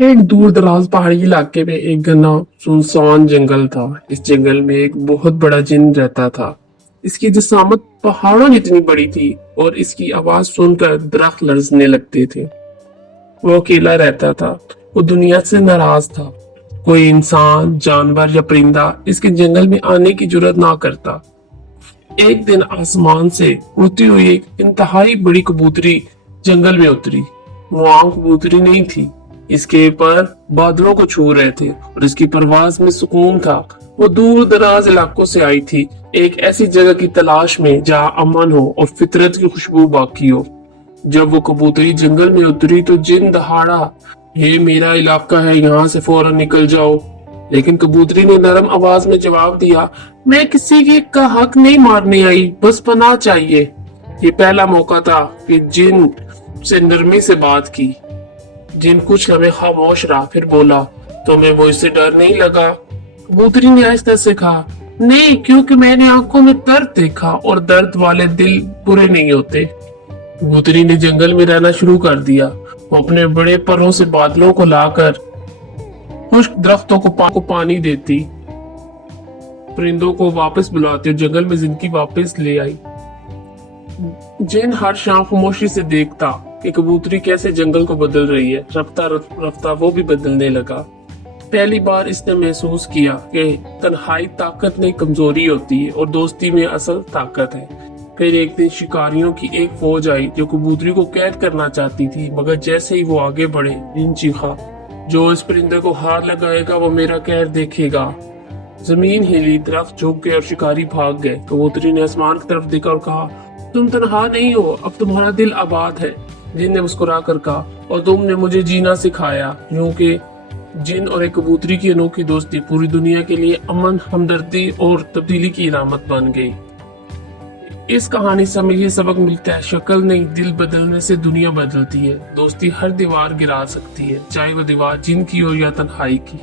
एक दूर दराज पहाड़ी इलाके में एक घना सुनसान जंगल था। इस जंगल में एक बहुत बड़ा जिन रहता था। इसकी जिसामत पहाड़ों जितनी बड़ी थी और इसकी आवाज सुनकर दरख्त लरजने लगते थे। वो अकेला रहता था। वो दुनिया से नाराज था। कोई इंसान, जानवर या परिंदा इसके जंगल में आने की जुर्रत ना करता। एक दिन आसमान से उड़ती हुई एक इंतहाई बड़ी कबूतरी जंगल में उतरी। वो आम कबूतरी नहीं थी। इसके पर बादलों को छू रहे थे और इसकी परवाज में सुकून था। वो दूर दराज इलाकों से आई थी, एक ऐसी जगह की तलाश में जहाँ अमन हो और फितरत की खुशबू बाकी हो। जब वो कबूतरी जंगल में उतरी तो जिन दहाड़ा, ये मेरा इलाका है, यहाँ से फौरन निकल जाओ। लेकिन कबूतरी ने नरम आवाज में जवाब दिया, मैं किसी के का हक नहीं मारने आई, बस पनाह चाहिए। ये पहला मौका था कि जिन से नरमी से बात की। जिन कुछ लम्हे खामोश रहा, फिर बोला, तुम्हें मुझसे डर नहीं लगा? कबूतरी ने आहिस्ता से कहा, नहीं, क्योंकि मैंने आंखों में दर्द देखा और दर्द वाले दिल बुरे नहीं होते। कबूतरी ने जंगल में रहना शुरू कर दिया। वो अपने बड़े परों से बादलों को लाकर खुश्क दरख्तों को पानी देती, परिंदों को वापस बुलाती और जंगल में जिंदगी वापस ले आई। जिन हर शाम खामोशी से देखता कि कबूतरी कैसे जंगल को बदल रही है। रफ्ता रफ्ता वो भी बदलने लगा। पहली बार इसने महसूस किया कि तन्हाई ताकत नहीं, कमजोरी होती है और दोस्ती में असल ताकत है। फिर एक दिन शिकारियों की एक फौज आई जो कबूतरी को कैद करना चाहती थी, मगर जैसे ही वो आगे बढ़े, जिन चीखा, जो इस परिंदे को हाथ लगाएगा वो मेरा कहर देखेगा। जमीन हिली, दरख्त झुक गए और शिकारी भाग गए। कबूतरी ने आसमान की तरफ देखा और कहा, तुम तनहा नहीं हो, अब तुम्हारा दिल आबाद है। जिन ने मुस्कुरा कर कहा, और तुमने मुझे जीना सिखाया। यूं कि जिन और एक कबूतरी की अनोखी दोस्ती पूरी दुनिया के लिए अमन, हमदर्दी और तब्दीली की इलामत बन गई। इस कहानी से हमें ये सबक मिलता है, शक्ल नहीं, दिल बदलने से दुनिया बदलती है। दोस्ती हर दीवार गिरा सकती है, चाहे वो दीवार जिन की हो या तन्हाई की।